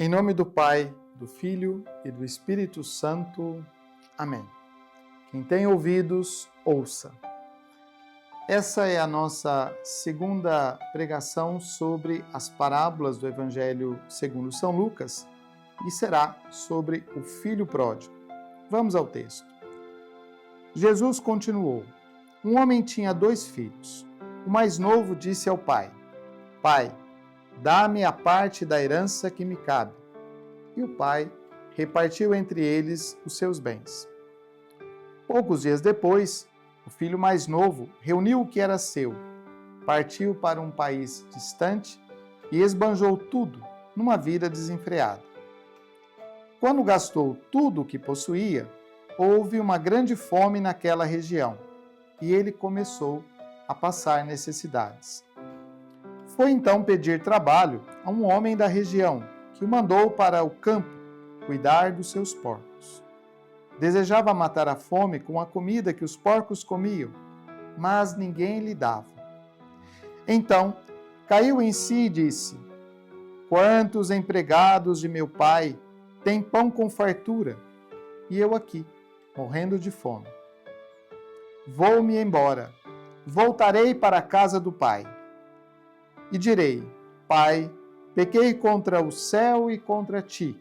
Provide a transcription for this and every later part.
Em nome do Pai, do Filho e do Espírito Santo. Amém. Quem tem ouvidos, ouça. Essa é a nossa segunda pregação sobre as parábolas do Evangelho segundo São Lucas e será sobre o filho pródigo. Vamos ao texto. Jesus continuou: Um homem tinha 2 filhos. O mais novo disse ao pai: Pai, dá-me a parte da herança que me cabe. E o pai repartiu entre eles os seus bens. Poucos dias depois, o filho mais novo reuniu o que era seu, partiu para um país distante e esbanjou tudo numa vida desenfreada. Quando gastou tudo o que possuía, houve uma grande fome naquela região e ele começou a passar necessidades. Foi então pedir trabalho a um homem da região, que o mandou para o campo cuidar dos seus porcos. Desejava matar a fome com a comida que os porcos comiam, mas ninguém lhe dava. Então, caiu em si e disse: Quantos empregados de meu pai têm pão com fartura, e eu aqui, morrendo de fome. Vou-me embora, voltarei para a casa do pai. E direi: Pai, pequei contra o céu e contra ti.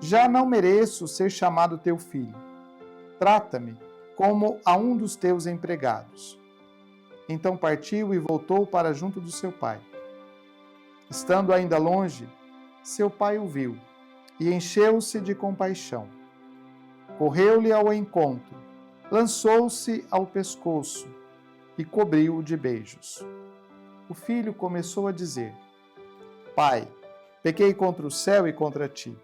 Já não mereço ser chamado teu filho. Trata-me como a um dos teus empregados. Então partiu e voltou para junto do seu pai. Estando ainda longe, seu pai o viu e encheu-se de compaixão. Correu-lhe ao encontro, lançou-se ao pescoço e cobriu-o de beijos. O filho começou a dizer: Pai, pequei contra o céu e contra ti.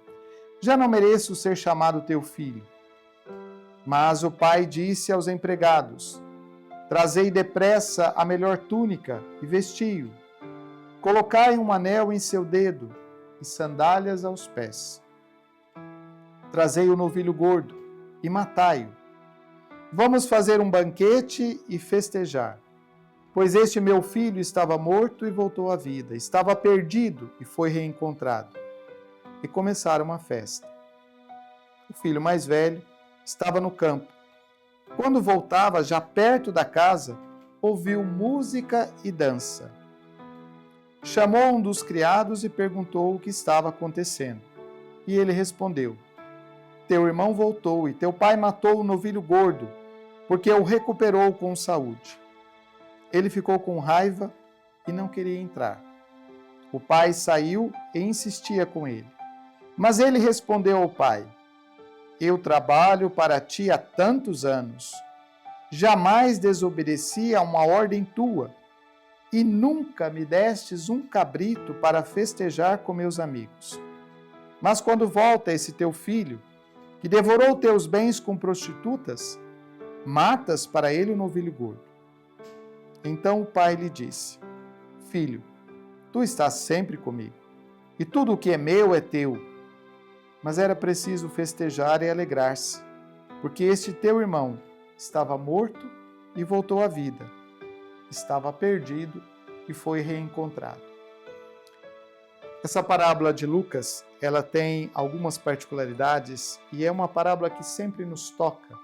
Já não mereço ser chamado teu filho. Mas o pai disse aos empregados: Trazei depressa a melhor túnica e vestiu. Colocai um anel em seu dedo e sandálias aos pés. Trazei o novilho gordo e matai-o. Vamos fazer um banquete e festejar. Pois este meu filho estava morto e voltou à vida, estava perdido e foi reencontrado. E começaram a festa. O filho mais velho estava no campo. Quando voltava, já perto da casa, ouviu música e dança. Chamou um dos criados e perguntou o que estava acontecendo. E ele respondeu: Teu irmão voltou e teu pai matou o novilho gordo, porque o recuperou com saúde. Ele ficou com raiva e não queria entrar. O pai saiu e insistia com ele. Mas ele respondeu ao pai: Eu trabalho para ti há tantos anos. Jamais desobedeci a uma ordem tua e nunca me destes um cabrito para festejar com meus amigos. Mas quando volta esse teu filho, que devorou teus bens com prostitutas, matas para ele o novilho gordo. Então o pai lhe disse: Filho, tu estás sempre comigo, e tudo o que é meu é teu. Mas era preciso festejar e alegrar-se, porque este teu irmão estava morto e voltou à vida, estava perdido e foi reencontrado. Essa parábola de Lucas, ela tem algumas particularidades e é uma parábola que sempre nos toca,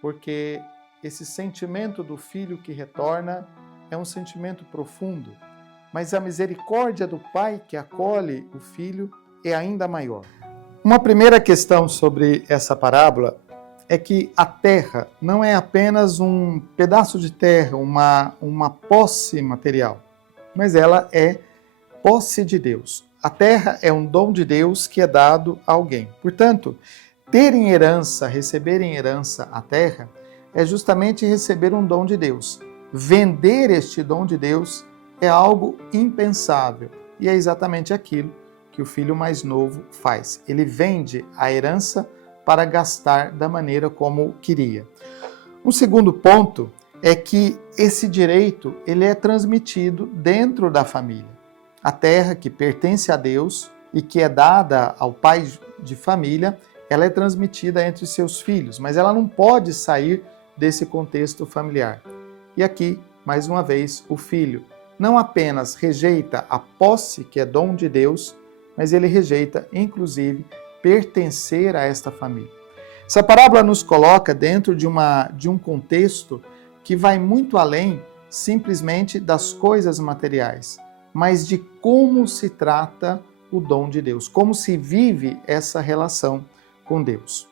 porque esse sentimento do filho que retorna é um sentimento profundo, mas a misericórdia do pai que acolhe o filho é ainda maior. Uma primeira questão sobre essa parábola é que a terra não é apenas um pedaço de terra, uma posse material, mas ela é posse de Deus. A terra é um dom de Deus que é dado a alguém. Portanto, ter em herança, receber em herança a terra, é justamente receber um dom de Deus. Vender este dom de Deus é algo impensável. E é exatamente aquilo que o filho mais novo faz. Ele vende a herança para gastar da maneira como queria. Um segundo ponto é que esse direito ele é transmitido dentro da família. A terra que pertence a Deus e que é dada ao pai de família, ela é transmitida entre seus filhos, mas ela não pode sair desse contexto familiar. E aqui, mais uma vez, o filho não apenas rejeita a posse que é dom de Deus, mas ele rejeita, inclusive, pertencer a esta família. Essa parábola nos coloca dentro de um contexto que vai muito além simplesmente das coisas materiais, mas de como se trata o dom de Deus, como se vive essa relação com Deus.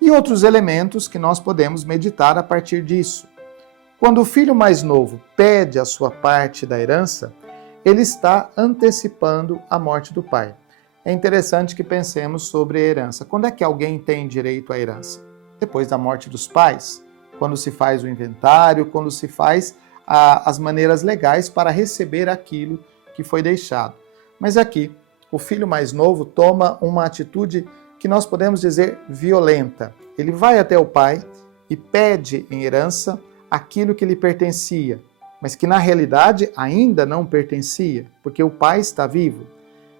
E outros elementos que nós podemos meditar a partir disso. Quando o filho mais novo pede a sua parte da herança, ele está antecipando a morte do pai. É interessante que pensemos sobre a herança. Quando é que alguém tem direito à herança? Depois da morte dos pais, quando se faz o inventário, quando se faz as maneiras legais para receber aquilo que foi deixado. Mas aqui, o filho mais novo toma uma atitude que nós podemos dizer violenta. Ele vai até o pai e pede em herança aquilo que lhe pertencia, mas que na realidade ainda não pertencia, porque o pai está vivo.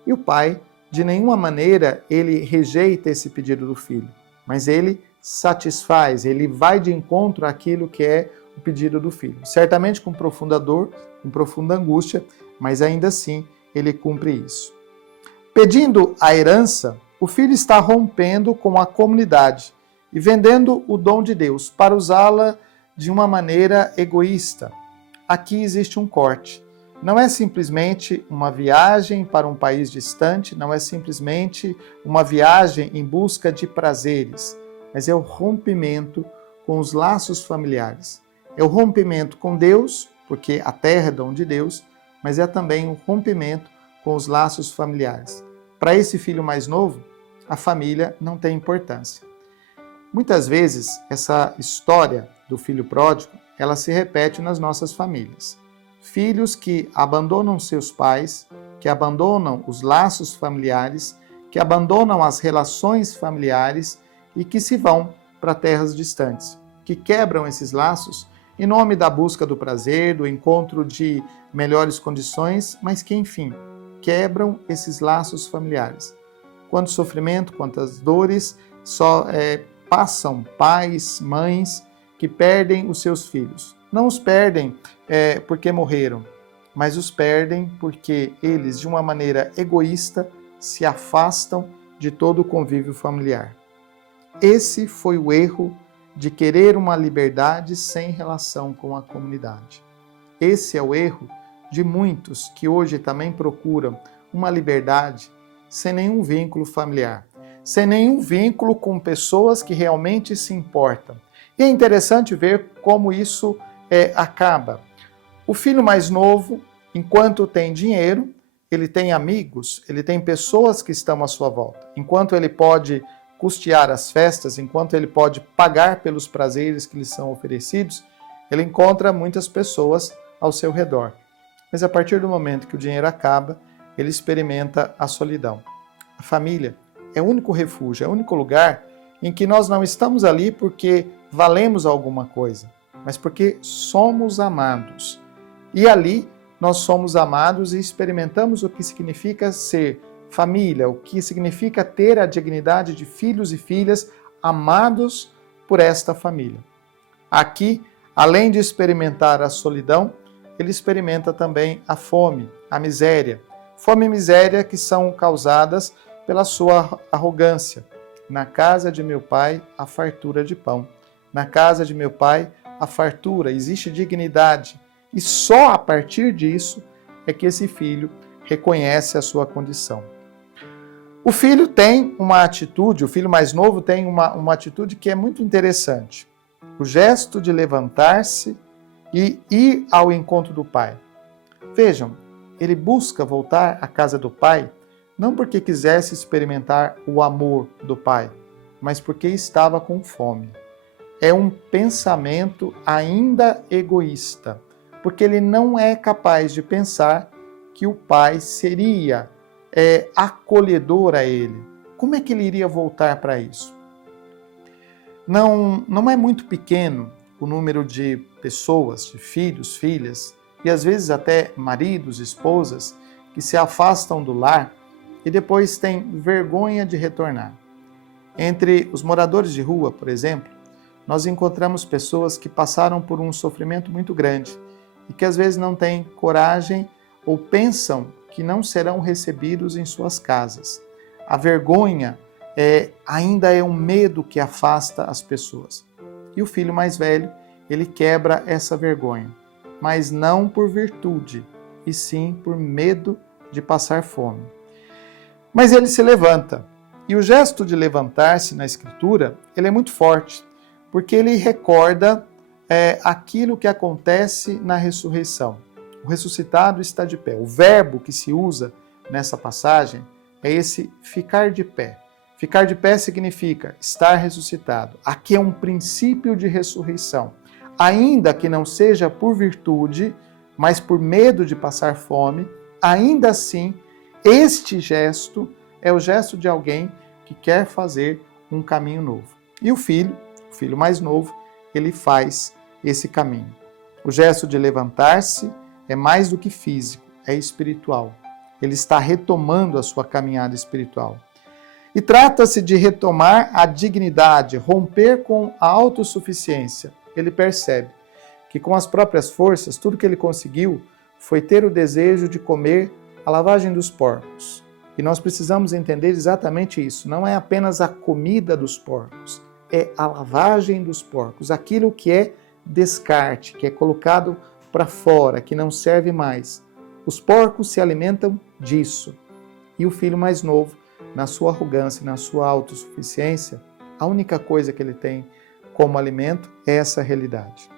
E o pai, de nenhuma maneira, ele rejeita esse pedido do filho, mas ele satisfaz, ele vai de encontro àquilo que é o pedido do filho. Certamente com profunda dor, com profunda angústia, mas ainda assim ele cumpre isso. Pedindo a herança, o filho está rompendo com a comunidade e vendendo o dom de Deus para usá-la de uma maneira egoísta. Aqui existe um corte. Não é simplesmente uma viagem para um país distante, não é simplesmente uma viagem em busca de prazeres, mas é o rompimento com os laços familiares. É o rompimento com Deus, porque a terra é dom de Deus, mas é também o rompimento com os laços familiares. Para esse filho mais novo, a família não tem importância. Muitas vezes, essa história do filho pródigo, ela se repete nas nossas famílias. Filhos que abandonam seus pais, que abandonam os laços familiares, que abandonam as relações familiares e que se vão para terras distantes, que quebram esses laços em nome da busca do prazer, do encontro de melhores condições, mas que, enfim, quebram esses laços familiares. Quanto sofrimento, quantas dores só passam pais, mães que perdem os seus filhos. Não os perdem porque morreram, mas os perdem porque eles, de uma maneira egoísta, se afastam de todo o convívio familiar. Esse foi o erro de querer uma liberdade sem relação com a comunidade. Esse é o erro de muitos que hoje também procuram uma liberdade sem nenhum vínculo familiar, sem nenhum vínculo com pessoas que realmente se importam. E é interessante ver como isso acaba. O filho mais novo, enquanto tem dinheiro, ele tem amigos, ele tem pessoas que estão à sua volta. Enquanto ele pode custear as festas, enquanto ele pode pagar pelos prazeres que lhe são oferecidos, ele encontra muitas pessoas ao seu redor. Mas a partir do momento que o dinheiro acaba, ele experimenta a solidão. A família é o único refúgio, é o único lugar em que nós não estamos ali porque valemos alguma coisa, mas porque somos amados. E ali nós somos amados e experimentamos o que significa ser família, o que significa ter a dignidade de filhos e filhas amados por esta família. Aqui, além de experimentar a solidão, ele experimenta também a fome, a miséria. Fome e miséria que são causadas pela sua arrogância. Na casa de meu pai, a fartura de pão. Na casa de meu pai, a fartura, existe dignidade. E só a partir disso é que esse filho reconhece a sua condição. O filho tem uma atitude, o filho mais novo tem uma atitude que é muito interessante. O gesto de levantar-se e ir ao encontro do pai. Vejam, ele busca voltar à casa do pai, não porque quisesse experimentar o amor do pai, mas porque estava com fome. É um pensamento ainda egoísta, porque ele não é capaz de pensar que o pai seria acolhedor a ele. Como é que ele iria voltar para isso? Não é muito pequeno o número de pessoas, de filhos, filhas, e às vezes até maridos, esposas, que se afastam do lar e depois têm vergonha de retornar. Entre os moradores de rua, por exemplo, nós encontramos pessoas que passaram por um sofrimento muito grande e que às vezes não têm coragem ou pensam que não serão recebidos em suas casas. A vergonha ainda é um medo que afasta as pessoas. E o filho mais velho, ele quebra essa vergonha, mas não por virtude, e sim por medo de passar fome. Mas ele se levanta. E o gesto de levantar-se na Escritura, ele é muito forte, porque ele recorda aquilo que acontece na ressurreição. O ressuscitado está de pé. O verbo que se usa nessa passagem é esse ficar de pé. Ficar de pé significa estar ressuscitado. Aqui é um princípio de ressurreição. Ainda que não seja por virtude, mas por medo de passar fome, ainda assim, este gesto é o gesto de alguém que quer fazer um caminho novo. E o filho mais novo, ele faz esse caminho. O gesto de levantar-se é mais do que físico, é espiritual. Ele está retomando a sua caminhada espiritual. E trata-se de retomar a dignidade, romper com a autossuficiência. Ele percebe que com as próprias forças, tudo que ele conseguiu foi ter o desejo de comer a lavagem dos porcos. E nós precisamos entender exatamente isso. Não é apenas a comida dos porcos, é a lavagem dos porcos. Aquilo que é descarte, que é colocado para fora, que não serve mais. Os porcos se alimentam disso. E o filho mais novo, na sua arrogância, na sua autossuficiência, a única coisa que ele tem como alimento é essa realidade.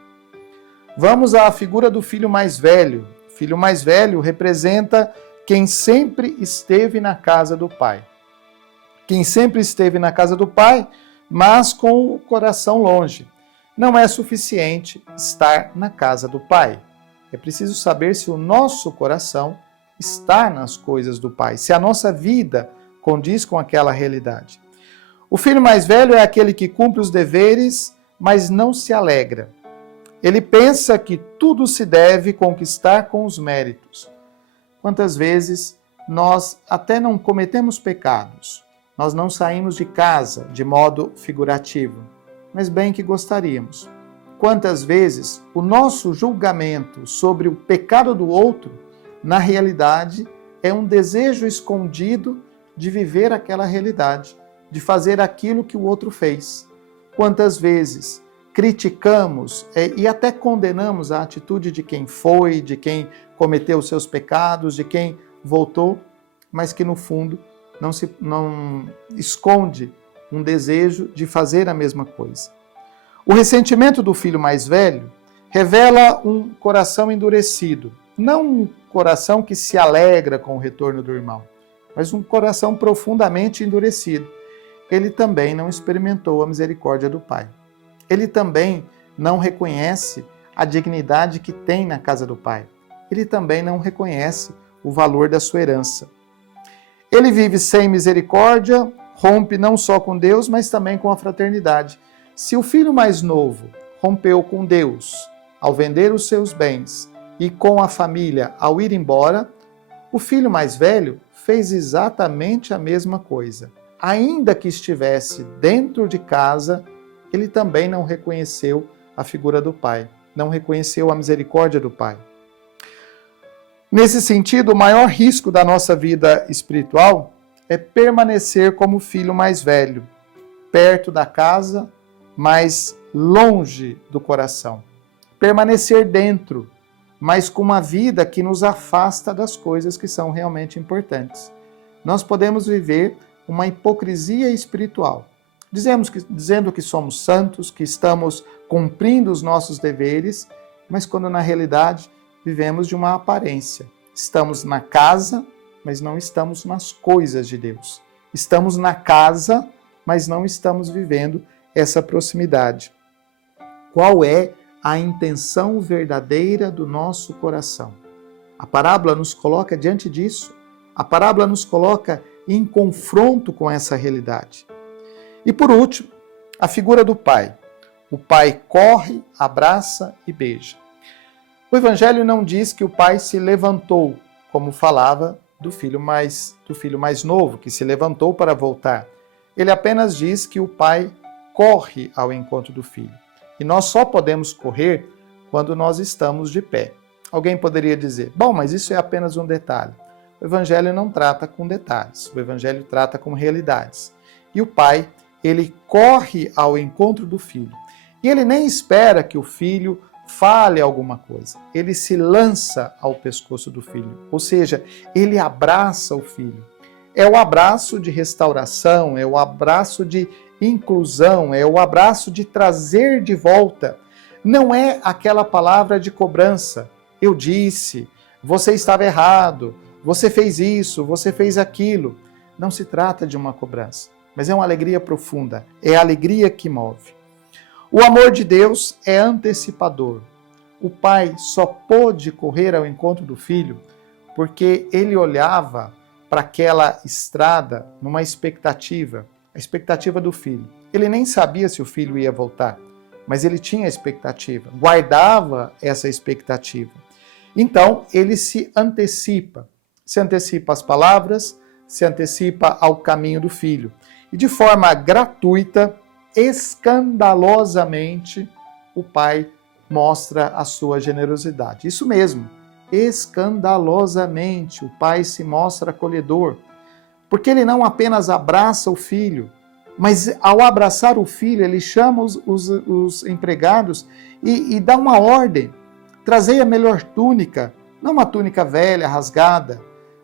Vamos à figura do filho mais velho. O filho mais velho representa quem sempre esteve na casa do pai. Quem sempre esteve na casa do pai, mas com o coração longe. Não é suficiente estar na casa do pai. É preciso saber se o nosso coração está nas coisas do pai, se a nossa vida condiz com aquela realidade. O filho mais velho é aquele que cumpre os deveres, mas não se alegra. Ele pensa que tudo se deve conquistar com os méritos. Quantas vezes nós até não cometemos pecados, nós não saímos de casa de modo figurativo, mas bem que gostaríamos. Quantas vezes o nosso julgamento sobre o pecado do outro, na realidade, é um desejo escondido de viver aquela realidade, de fazer aquilo que o outro fez. Quantas vezes criticamos e até condenamos a atitude de quem foi, de quem cometeu os seus pecados, de quem voltou, mas que no fundo não esconde um desejo de fazer a mesma coisa. O ressentimento do filho mais velho revela um coração endurecido, não um coração que se alegra com o retorno do irmão, mas um coração profundamente endurecido. Ele também não experimentou a misericórdia do Pai. Ele também não reconhece a dignidade que tem na casa do Pai. Ele também não reconhece o valor da sua herança. Ele vive sem misericórdia, rompe não só com Deus, mas também com a fraternidade. Se o filho mais novo rompeu com Deus ao vender os seus bens e com a família ao ir embora, o filho mais velho fez exatamente a mesma coisa. Ainda que estivesse dentro de casa, ele também não reconheceu a figura do pai, não reconheceu a misericórdia do pai. Nesse sentido, o maior risco da nossa vida espiritual é permanecer como filho mais velho, perto da casa, mas longe do coração. Permanecer dentro, mas com uma vida que nos afasta das coisas que são realmente importantes. Nós podemos viver uma hipocrisia espiritual, dizendo que somos santos, que estamos cumprindo os nossos deveres, mas quando na realidade vivemos de uma aparência. Estamos na casa, mas não estamos nas coisas de Deus. Estamos na casa, mas não estamos vivendo essa proximidade. Qual é a intenção verdadeira do nosso coração? A parábola nos coloca diante disso. A parábola nos coloca em confronto com essa realidade. E por último, a figura do pai. O pai corre, abraça e beija. O Evangelho não diz que o pai se levantou, como falava do filho mais novo, que se levantou para voltar. Ele apenas diz que o pai corre ao encontro do filho. E nós só podemos correr quando nós estamos de pé. Alguém poderia dizer, bom, mas isso é apenas um detalhe. o Evangelho não trata com detalhes, o Evangelho trata com realidades. E o pai, ele corre ao encontro do filho. E ele nem espera que o filho fale alguma coisa. Ele se lança ao pescoço do filho, ou seja, ele abraça o filho. É o abraço de restauração, é o abraço de inclusão, é o abraço de trazer de volta. Não é aquela palavra de cobrança. Eu disse, você estava errado, você fez isso, você fez aquilo. Não se trata de uma cobrança, mas é uma alegria profunda, é a alegria que move. O amor de Deus é antecipador. O pai só pôde correr ao encontro do filho porque ele olhava para aquela estrada numa expectativa, a expectativa do filho. Ele nem sabia se o filho ia voltar, mas ele tinha a expectativa, guardava essa expectativa. Então, ele se antecipa às palavras, se antecipa ao caminho do filho. E de forma gratuita, escandalosamente, o pai mostra a sua generosidade. Isso mesmo, escandalosamente, o pai se mostra acolhedor. Porque ele não apenas abraça o filho, mas ao abraçar o filho, ele chama os empregados e dá uma ordem. Trazei a melhor túnica, não uma túnica velha, rasgada.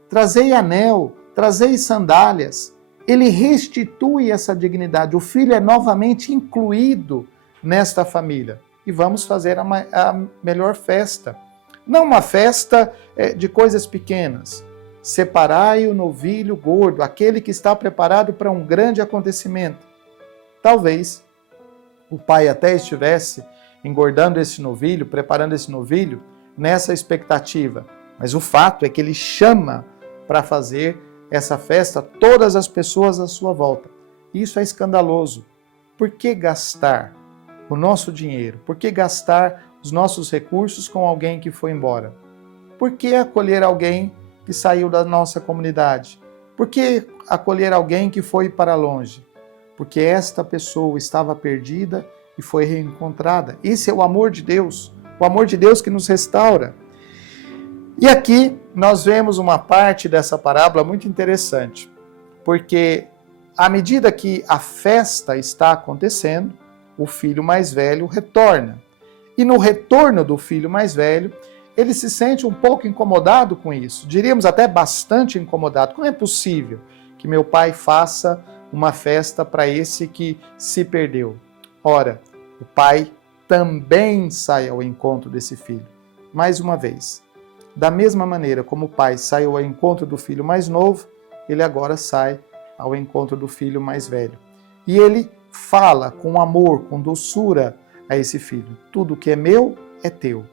Trazei anel, trazei sandálias. Ele restitui essa dignidade. O filho é novamente incluído nesta família. E vamos fazer a melhor festa. Não uma festa de coisas pequenas. Separai o novilho gordo, aquele que está preparado para um grande acontecimento. Talvez o pai até estivesse engordando esse novilho, preparando esse novilho, nessa expectativa. Mas o fato é que ele chama para fazer essa festa todas as pessoas à sua volta. Isso é escandaloso. Por que gastar o nosso dinheiro? Por que gastar os nossos recursos com alguém que foi embora? Por que acolher alguém que saiu da nossa comunidade? Por que acolher alguém que foi para longe? Porque esta pessoa estava perdida e foi reencontrada. Esse é o amor de Deus, o amor de Deus que nos restaura. E aqui nós vemos uma parte dessa parábola muito interessante, porque à medida que a festa está acontecendo, o filho mais velho retorna. E no retorno do filho mais velho, ele se sente um pouco incomodado com isso, diríamos até bastante incomodado. Como é possível que meu pai faça uma festa para esse que se perdeu? Ora, o pai também sai ao encontro desse filho. Mais uma vez, da mesma maneira como o pai saiu ao encontro do filho mais novo, ele agora sai ao encontro do filho mais velho. E ele fala com amor, com doçura a esse filho. Tudo que é meu é teu.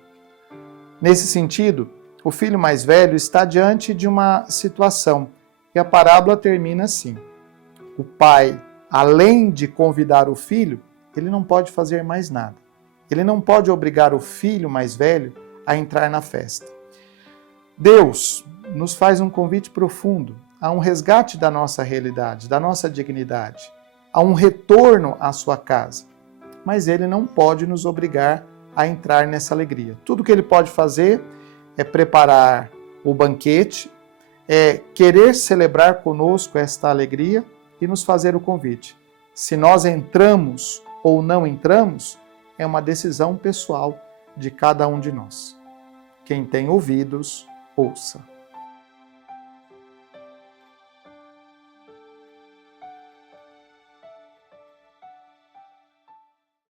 Nesse sentido, o filho mais velho está diante de uma situação e a parábola termina assim. O pai, além de convidar o filho, ele não pode fazer mais nada. Ele não pode obrigar o filho mais velho a entrar na festa. Deus nos faz um convite profundo a um resgate da nossa realidade, da nossa dignidade, a um retorno à sua casa. Mas ele não pode nos obrigar a entrar nessa alegria. Tudo que ele pode fazer é preparar o banquete, é querer celebrar conosco esta alegria e nos fazer o convite. Se nós entramos ou não entramos, é uma decisão pessoal de cada um de nós. Quem tem ouvidos, ouça.